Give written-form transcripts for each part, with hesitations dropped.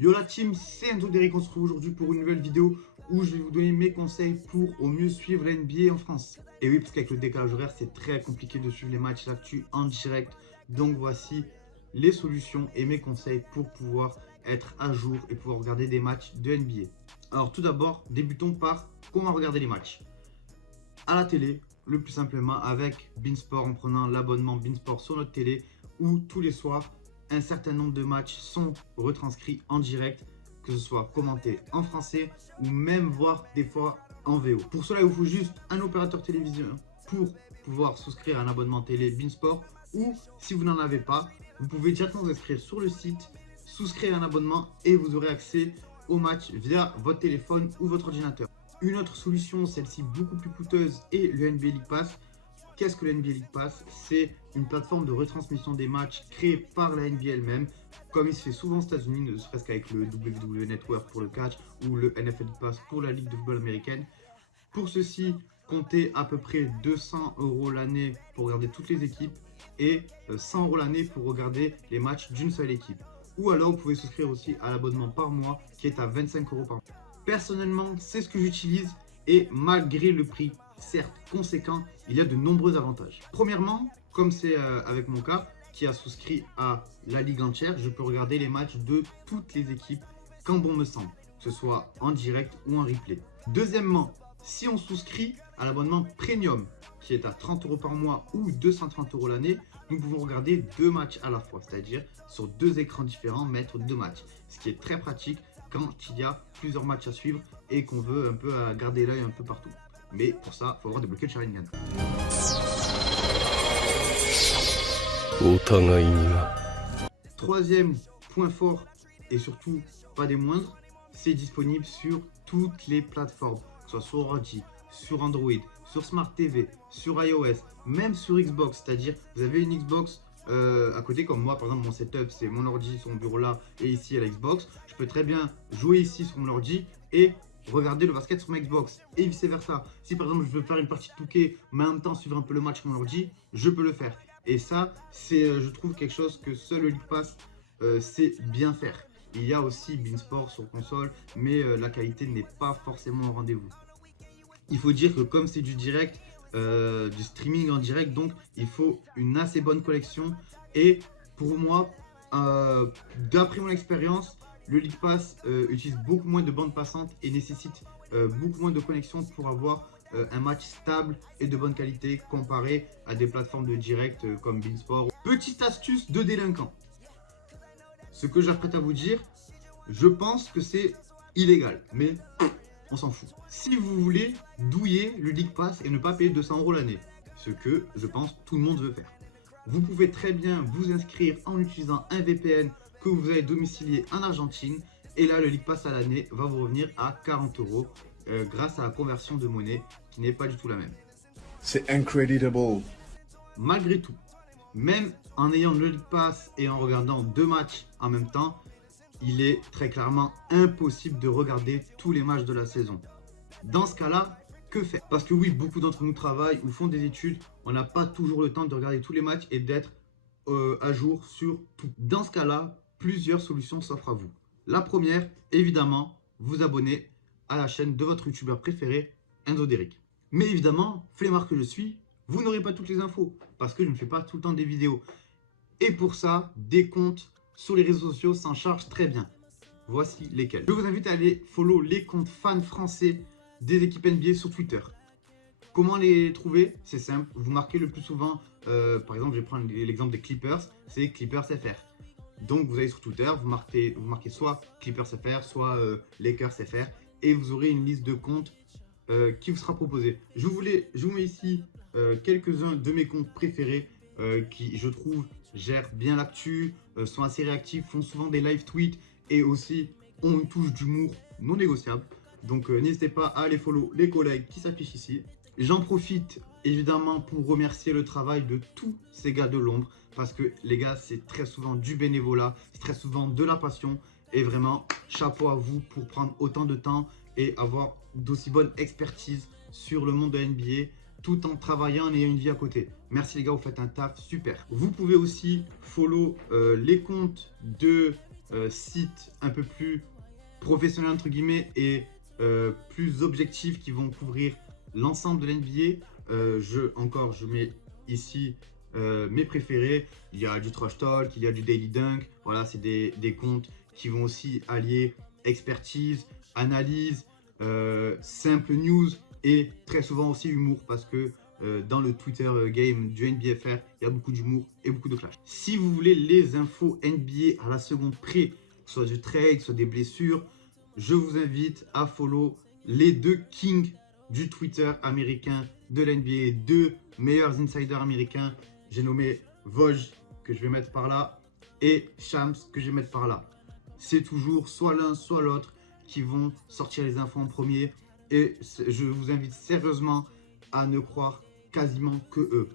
Yo la team, c'est Enzo Derek, on se retrouve aujourd'hui pour une nouvelle vidéo où je vais vous donner mes conseils pour au mieux suivre la NBA en France. Et oui, parce qu'avec le décalage horaire, c'est très compliqué de suivre les matchs l'actu en direct. Donc voici les solutions et mes conseils pour pouvoir être à jour et pouvoir regarder des matchs de NBA. Alors tout d'abord, débutons par comment regarder les matchs. À la télé, le plus simplement avec Beansport, en prenant l'abonnement Beansport sur notre télé où tous les soirs, un certain nombre de matchs sont retranscrits en direct, que ce soit commenté en français ou même voir des fois en VO. Pour cela, il vous faut juste un opérateur télévision pour pouvoir souscrire à un abonnement télé Beansport, ou si vous n'en avez pas, vous pouvez directement vous inscrire sur le site, souscrire un abonnement et vous aurez accès au match via votre téléphone ou votre ordinateur. Une autre solution, celle-ci beaucoup plus coûteuse, est le NBA League Pass. Qu'est-ce que le NBA League Pass? C'est une plateforme de retransmission des matchs créée par la NBA elle-même, comme il se fait souvent aux États-Unis, ne serait-ce qu'avec le WWE Network pour le catch ou le NFL League Pass pour la Ligue de football américaine. Pour ceci, comptez à peu près 200 € l'année pour regarder toutes les équipes et 100 € l'année pour regarder les matchs d'une seule équipe. Ou alors, vous pouvez souscrire aussi à l'abonnement par mois qui est à 25 € par mois. Personnellement, c'est ce que j'utilise et malgré le prix certes conséquent, il y a de nombreux avantages. Premièrement, comme c'est avec mon cas, qui a souscrit à la ligue entière, je peux regarder les matchs de toutes les équipes quand bon me semble, que ce soit en direct ou en replay. Deuxièmement, si on souscrit à l'abonnement Premium, qui est à 30 € par mois ou 230 € l'année, nous pouvons regarder deux matchs à la fois, c'est-à-dire sur deux écrans différents, mettre deux matchs, ce qui est très pratique quand il y a plusieurs matchs à suivre et qu'on veut un peu garder l'œil un peu partout. Mais pour ça, il faut avoir débloqué le Sharingan. Troisième point fort, et surtout pas des moindres, c'est disponible sur toutes les plateformes, que ce soit sur ordi, sur Android, sur Smart TV, sur iOS, même sur Xbox, c'est-à-dire vous avez une Xbox à côté, comme moi par exemple mon setup c'est mon ordi sur mon bureau là et ici à la Xbox, je peux très bien jouer ici sur mon ordi et regarder le basket sur ma Xbox et vice versa. Si par exemple je veux faire une partie de Touquet mais en même temps suivre un peu le match sur mon ordi, je peux le faire. Et ça c'est je trouve quelque chose que seul le League Pass sait bien faire. Il y a aussi Beansport sur console mais la qualité n'est pas forcément au rendez-vous. Il faut dire que comme c'est du direct, du streaming en direct, donc il faut une assez bonne connexion. Et pour moi, d'après mon expérience, le League Pass utilise beaucoup moins de bandes passantes et nécessite beaucoup moins de connexion pour avoir un match stable et de bonne qualité comparé à des plateformes de direct comme Beansport. Petite astuce de délinquant. Ce que j'apprête à vous dire, je pense que c'est illégal, mais on s'en fout. Si vous voulez douiller le League Pass et ne pas payer 200 € l'année, ce que je pense tout le monde veut faire, vous pouvez très bien vous inscrire en utilisant un VPN que vous avez domicilié en Argentine. Et là, le League Pass à l'année va vous revenir à 40 € grâce à la conversion de monnaie qui n'est pas du tout la même. C'est incredible. Malgré tout, même en ayant le League Pass et en regardant deux matchs en même temps, il est très clairement impossible de regarder tous les matchs de la saison. Dans ce cas-là, que faire? Parce que oui, beaucoup d'entre nous travaillent ou font des études, on n'a pas toujours le temps de regarder tous les matchs et d'être à jour sur tout. Dans ce cas-là, plusieurs solutions s'offrent à vous. La première, évidemment, vous abonner à la chaîne de votre youtubeur préféré, Enzo Derek. Mais évidemment, flemmard que je suis, vous n'aurez pas toutes les infos parce que je ne fais pas tout le temps des vidéos. Et pour ça, des comptes sur les réseaux sociaux s'en chargent très bien. Voici lesquels. Je vous invite à aller follow les comptes fans français des équipes NBA sur Twitter. Comment les trouver? C'est simple, vous marquez le plus souvent, par exemple je vais prendre l'exemple des Clippers, c'est Clippers FR. Donc vous allez sur Twitter, vous marquez soit Clippers FR, soit Lakers FR, et vous aurez une liste de comptes qui vous sera proposée. Je vous mets ici quelques-uns de mes comptes préférés qui, je trouve, gèrent bien l'actu, sont assez réactifs, font souvent des live tweets et aussi ont une touche d'humour non négociable. Donc n'hésitez pas à aller follow les collègues qui s'affichent ici. J'en profite évidemment pour remercier le travail de tous ces gars de l'ombre parce que les gars, c'est très souvent du bénévolat, c'est très souvent de la passion et vraiment chapeau à vous pour prendre autant de temps et avoir d'aussi bonne expertise sur le monde de NBA tout en travaillant et ayant une vie à côté. Merci les gars, vous faites un taf super. Vous pouvez aussi follow les comptes de sites un peu plus professionnels entre guillemets et plus objectifs qui vont couvrir l'ensemble de l'NBA. Je mets ici mes préférés. Il y a du Trash Talk, il y a du Daily Dunk. Voilà, c'est des comptes qui vont aussi allier expertise, analyse, simple news et très souvent aussi humour parce que dans le Twitter game du NBFR, il y a beaucoup d'humour et beaucoup de clash. Si vous voulez les infos NBA à la seconde près, soit du trade, soit des blessures, je vous invite à follow les deux kings du Twitter américain de l'NBA, deux meilleurs insiders américains. J'ai nommé Woj, que je vais mettre par là, et Shams, que je vais mettre par là. C'est toujours soit l'un, soit l'autre qui vont sortir les infos en premier. Et je vous invite sérieusement à ne croire quasiment que eux.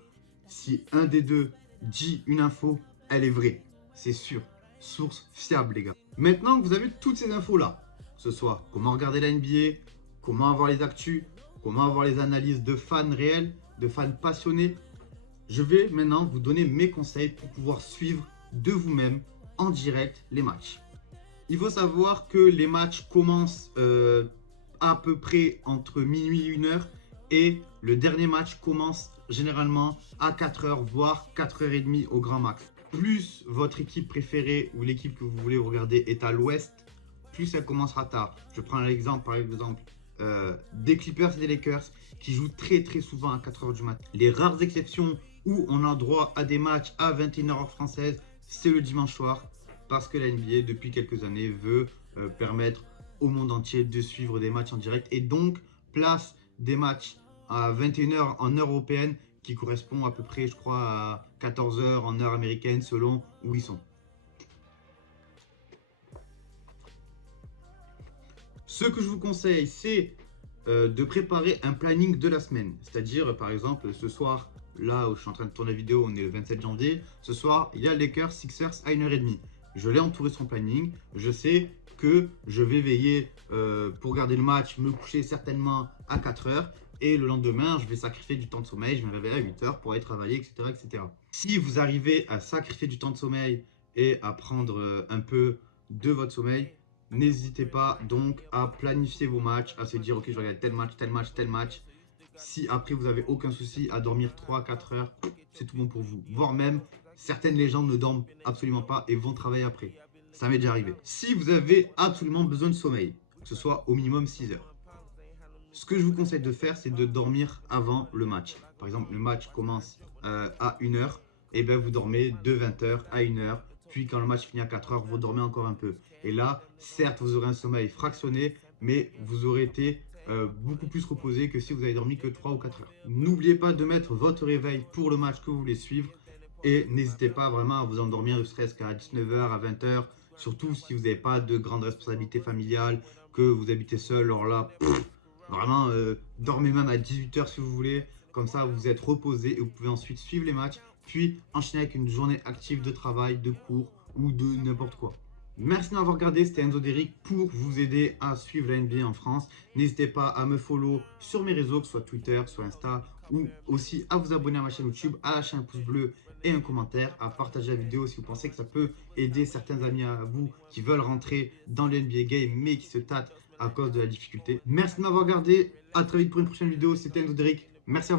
Si un des deux dit une info, elle est vraie. C'est sûr. Source fiable, les gars. Maintenant que vous avez toutes ces infos-là, que ce soit comment regarder la NBA, comment avoir les actus, comment avoir les analyses de fans réels, de fans passionnés, je vais maintenant vous donner mes conseils pour pouvoir suivre de vous-même en direct les matchs. Il faut savoir que les matchs commencent à peu près entre minuit et 1h et le dernier match commence généralement à 4h, voire 4h30 au grand max. Plus votre équipe préférée ou l'équipe que vous voulez regarder est à l'ouest, plus elle commencera tard. Je prends l'exemple par exemple des Clippers et des Lakers qui jouent très souvent à 4h du matin. Les rares exceptions où on a droit à des matchs à 21h heure française, c'est le dimanche soir parce que la NBA depuis quelques années veut permettre au monde entier de suivre des matchs en direct et donc place des matchs à 21h en heure européenne qui correspond à peu près je crois à 14h en heure américaine selon où ils sont. Ce que je vous conseille, c'est de préparer un planning de la semaine. C'est-à-dire, par exemple, ce soir, là où je suis en train de tourner la vidéo, on est le 27 janvier. Ce soir, il y a Lakers Sixers à 1h30. Je l'ai entouré son planning. Je sais que je vais veiller pour regarder le match, me coucher certainement à 4h. Et le lendemain, je vais sacrifier du temps de sommeil. Je vais me réveiller à 8h pour aller travailler, etc., etc. Si vous arrivez à sacrifier du temps de sommeil et à prendre un peu de votre sommeil, n'hésitez pas donc à planifier vos matchs, à se dire ok je regarde tel match, tel match, tel match. Si après vous n'avez aucun souci à dormir 3-4 heures, c'est tout bon pour vous. Voire même, certaines légendes ne dorment absolument pas et vont travailler après. Ça m'est déjà arrivé. Si vous avez absolument besoin de sommeil, que ce soit au minimum 6 heures, ce que je vous conseille de faire, c'est de dormir avant le match. Par exemple, le match commence à 1h, et bien vous dormez de 20h à 1h. Puis quand le match finit à 4h, vous dormez encore un peu. Et là, certes, vous aurez un sommeil fractionné, mais vous aurez été beaucoup plus reposé que si vous avez dormi que 3 ou 4 heures. N'oubliez pas de mettre votre réveil pour le match que vous voulez suivre. Et n'hésitez pas vraiment à vous endormir ne serait-ce qu'à 19h, à 20h. Surtout si vous n'avez pas de grandes responsabilités familiales, que vous habitez seul. Alors là, vraiment, dormez même à 18h si vous voulez. Comme ça, vous êtes reposé et vous pouvez ensuite suivre les matchs. Puis enchaîner avec une journée active de travail, de cours ou de n'importe quoi. Merci d'avoir regardé, c'était Enzo Derrick pour vous aider à suivre la NBA en France. N'hésitez pas à me follow sur mes réseaux, que ce soit Twitter, soit Insta, ou aussi à vous abonner à ma chaîne YouTube, à lâcher un pouce bleu et un commentaire, à partager la vidéo si vous pensez que ça peut aider certains amis à vous qui veulent rentrer dans le NBA game mais qui se tâtent à cause de la difficulté. Merci de m'avoir regardé, à très vite pour une prochaine vidéo, c'était Enzo Derrick, merci à vous.